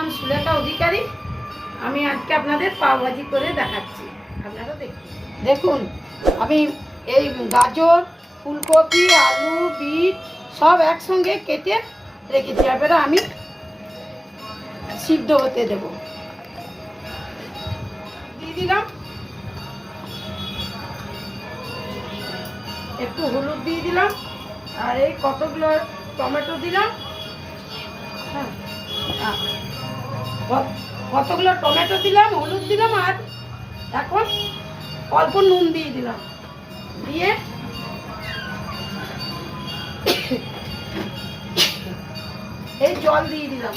নাম সুলেখা অধিকারী। আমি আজকে আপনাদের পাওভাজি করে দেখাচ্ছি, আপনারা দেখুন। দেখুন, আমি এই গাজর, ফুলকপি, আলু, বিট সব একসঙ্গে কেটে রেখেছি। এবারে আমি সিদ্ধ হতে দেব। দিয়ে দিলাম একটু হলুদ, দিয়ে দিলাম আর এই কতগুলো টমেটো দিলাম। হ্যাঁ, কতগুলো টমেটো দিলাম, হলুদ দিলাম আর এখন অল্প নুন দিয়ে দিলাম। দিয়ে এই জল দিয়ে দিলাম,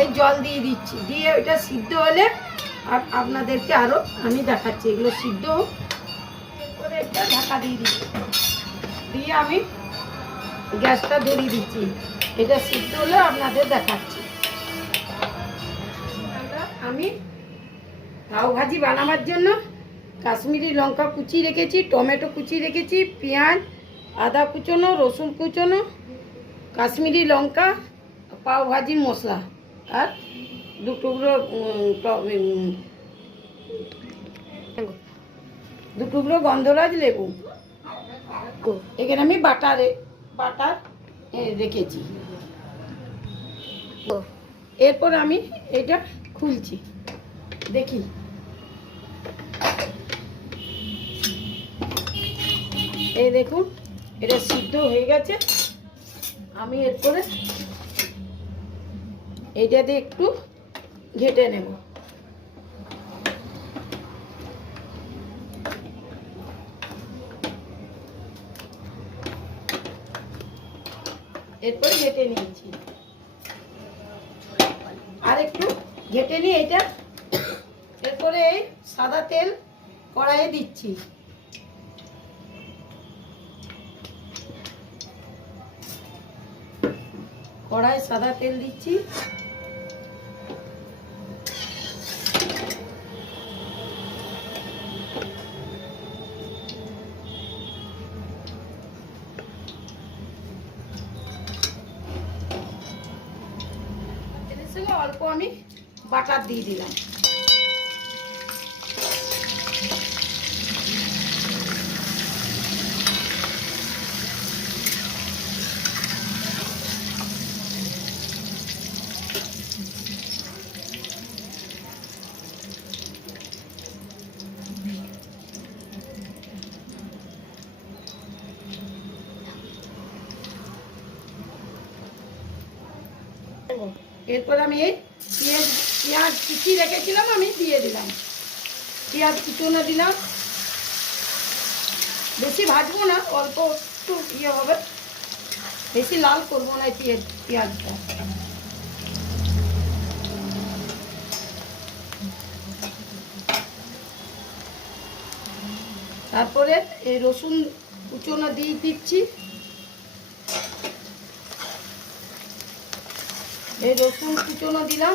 এই জল দিয়ে দিচ্ছি। দিয়ে ওইটা সিদ্ধ হলে আর আপনাদেরকে আরও আমি দেখাচ্ছি। এগুলো সিদ্ধ করে একটা ঢাকা দিয়ে দিচ্ছি, দিয়ে আমি গ্যাসটা ধরিয়ে দিচ্ছি। এটা সিদ্ধ হলে আপনাদের দেখাচ্ছি। আমি পাও ভাজি বানাবার জন্য কাশ্মীরি লঙ্কা কুচি রেখেছি, টমেটো কুচি রেখেছি, পেঁয়াজ, আদা কুচোনো, রসুন কুচোনো, কাশ্মীরি লঙ্কা, পাও ভাজি মশলা আর দু টুকরো গন্ধরাজ লেবু। এখানে আমি বাটার রেখেছি। এরপর আমি এটা খুলছি, দেখি। এই দেখুন, এটা সিদ্ধ হয়ে গেছে। আমি এরপরে এইটা দিয়ে একটু ঘেটে নেব। এরপরে ঘেটে নিয়েছি, আর একটু ঘেটে নিয়ে এটা এরপরে এই সাদা তেল কড়াইয়ে দিচ্ছি। কড়াই সাদা তেল দিচ্ছি। তেলের সঙ্গে অল্প আমি বাটার দিয়ে দিলাম। এরপর আমি এই পেঁয়াজ কুচি রেখেছিলাম, আমি দিয়ে দিলাম। পেঁয়াজ কুচোনো দিলাম, বেশি ভাজবো না, অল্প একটু ইয়ে হবে, বেশি লাল করবো না পেঁয়াজটা। তারপরে এই রসুন কুচোনো দিয়ে দিচ্ছি। এই রসুন কুচোনো দিলাম।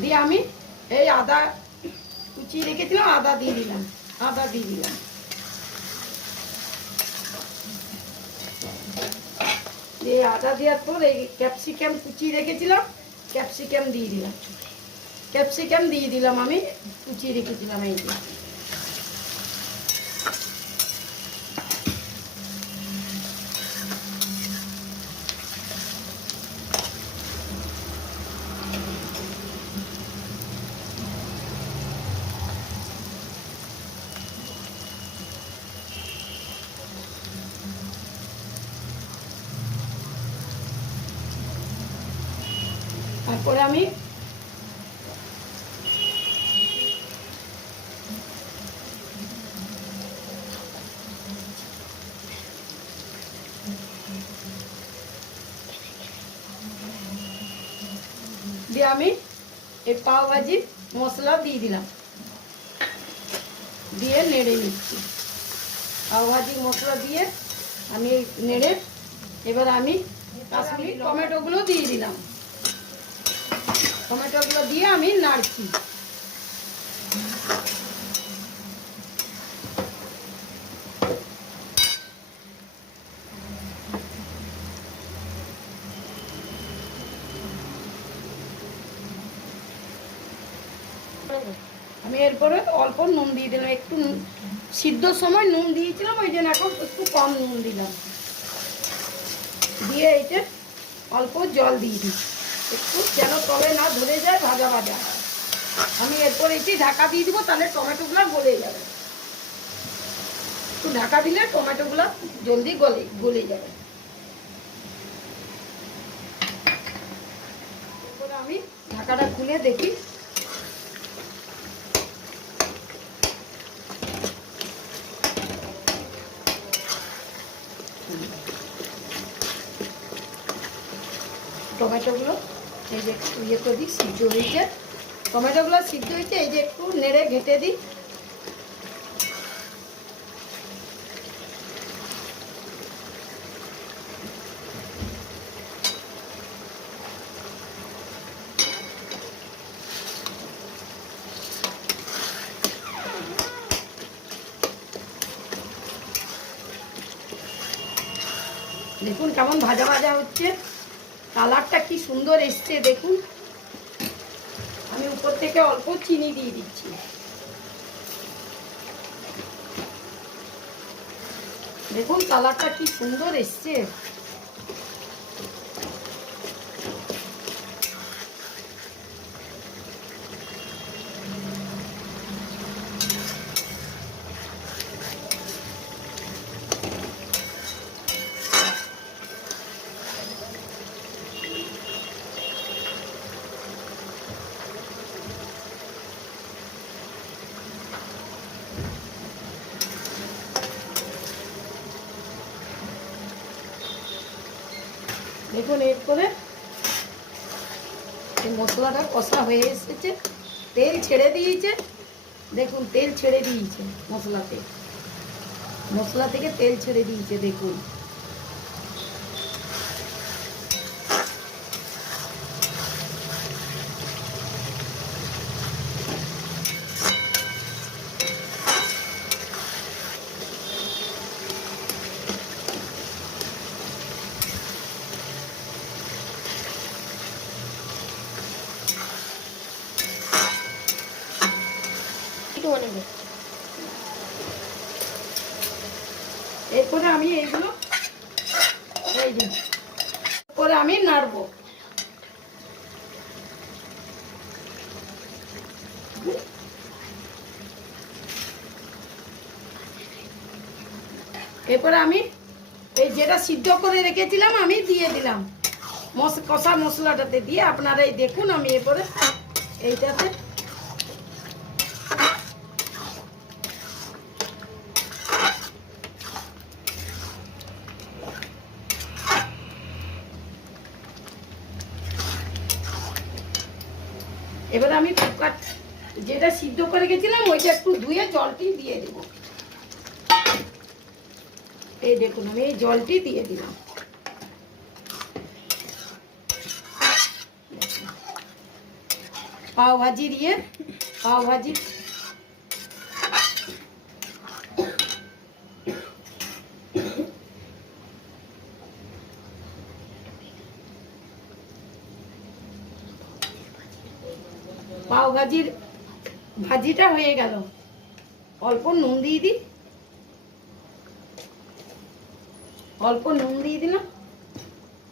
দিয়ে আমি এই আদা কুচি রেখেছিলাম, আদা দিয়ে দিলাম। দিয়ে আদা দেওয়ার পর এই ক্যাপসিকাম কুচি রেখেছিলাম, ক্যাপসিকাম দিয়ে দিলাম। আমি কুচি রেখেছিলাম এই যে। তারপরে আমি এই পাও ভাজি মশলা দিয়ে দিলাম। দিয়ে নেড়ে নিচ্ছি। পাওভাজি মশলা দিয়ে আমি নেড়ে এবার আমি কাশ্মীরি টমেটোগুলো দিয়ে দিলাম। টমেটোগুলো দিয়ে আমি নাড়ছি। আমি এরপরে অল্প নুন দিয়ে দিলাম, একটু সিদ্ধর সময় নুন দিয়েছিলাম, ওই জন্য এখন একটু কম নুন দিলাম। দিয়ে এইটা অল্প জল দিয়ে দিই একটু, যেন তবে না ধরে যায়, ভাজা ভাজা। আমি এরপর এটি ঢাকা দিয়ে দিব, তাহলে টমেটোগুলো গলে যাবে। একটু ঢাকা দিলে টমেটোগুলো জলদি গলে যাবে। এরপরে আমি ঢাকাটা খুলে দেখি। টমেটোগুলো এই যে একটু ইয়ে করে দিই, সিদ্ধ হয়েছে। টমেটোগুলো সিদ্ধ হয়েছে, এই যে একটু নেড়ে ঘেঁটে দিই। দেখুন কেমন ভাজা ভাজা হচ্ছে, কালারটা কি সুন্দর এসছে দেখুন। আমি উপর থেকে অল্প চিনি দিয়ে দিচ্ছি। দেখুন কালারটা কি সুন্দর এসছে। দেখুন এরপরে এই মশলাটা কষা হয়ে এসেছে, তেল ছেড়ে দিয়েছে। দেখুন তেল ছেড়ে দিয়েছে, মশলা থেকে তেল ছেড়ে দিয়েছে দেখুন। এরপরে আমি এইগুলো এই যে করে আমি নাড়বো। এরপরে আমি এই যেটা সিদ্ধ করে রেখেছিলাম আমি দিয়ে দিলাম কষা মশলাটাতে দিয়ে। আপনারা এই দেখুন আমি এরপরে এইটাতে এবারে আমি কুকার যেটা সিদ্ধ করে গেছিলাম ওইটা একটু ধুয়ে জলটি দিয়ে দেব। এই দেখুন আমি এই জলটি দিয়ে দিলাম। পাওভাজির পাওভাজি পাওভাজির ভাজিটা হয়ে গেল। অল্প নুন দিয়ে দিই, অল্প নুন দিয়ে দিলাম।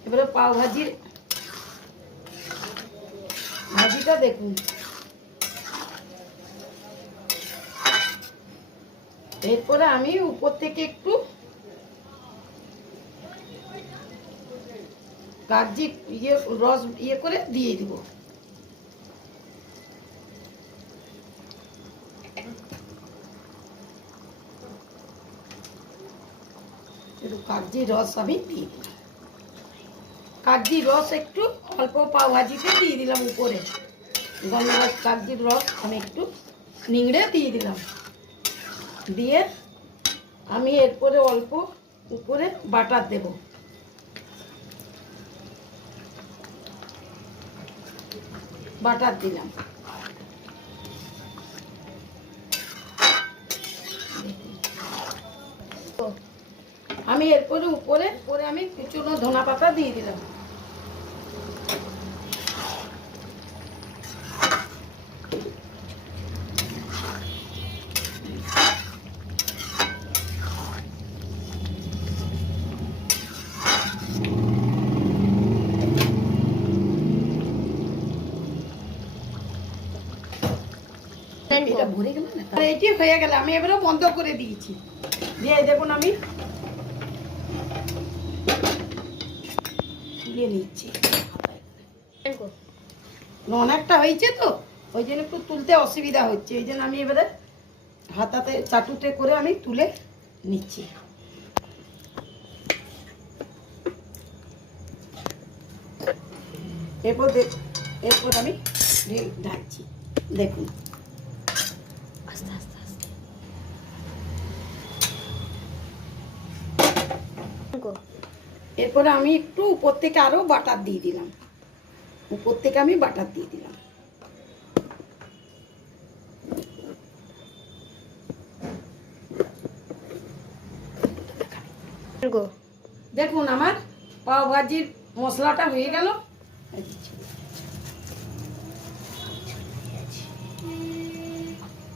এবারে পাওভাজির ভাজিটা দেখুন। এরপরে আমি উপর থেকে একটু কাগজি রস করে দিয়ে দিব। একটু কাগজি রস আমি দিয়ে দিলাম। কাগজি রস একটু অল্প পাওভাজিতে দিয়ে দিলাম উপরে। গন্ধরাজ কাগজির রস আমি একটু নিংড়ে দিয়ে দিলাম। দিয়ে আমি এরপরে অল্প উপরে বাটার দেব। বাটার দিলাম। আমি এরপরে উপরে আমি কুচনো ধনা পাতা দিয়ে দিলাম। এটা ভরে গেল না, এটি হয়ে গেল। আমি এবারে বন্ধ করে দিয়েছি। দিয়ে দেখুন আমি তুলে নিচ্ছি। অনেকটা হয়েছে তো, ওই জন্য একটু তুলতে অসুবিধা হচ্ছে। এই জন্য আমি এবারে হাতাতে চাটুতে করে আমি তুলে নিচ্ছি। এরপর আমি ঢাকছি। দেখুন আস্তে আস্তে আস্তে। এরপরে আমি একটু উপর থেকে আরো বাটার দিয়ে দিলাম। উপর থেকে আমি বাটার দিয়ে দিলাম। দেখুন আমার পাও ভাজির মশলাটা হয়ে গেল।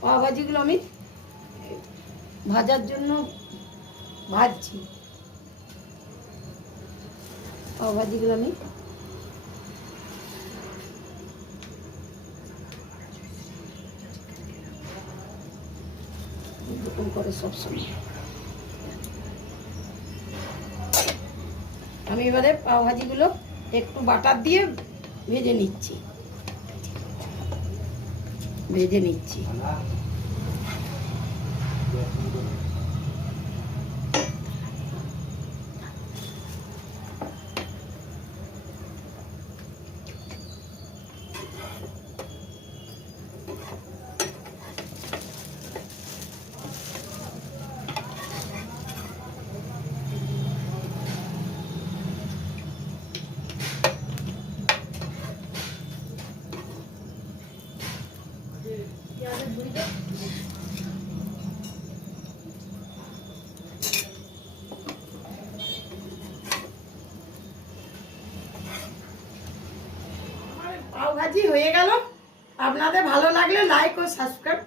পাও ভাজিগুলো আমি ভাজার জন্য ভাজছি। পাও ভাজিগুলো আমি এরকম করে সবসময় আমি এবারে পাও ভাজিগুলো একটু বাটার দিয়ে ভেজে নিচ্ছি। পাও ভাজি হয়ে গেল। আপনাদের ভালো লাগলে লাইক ও সাবস্ক্রাইব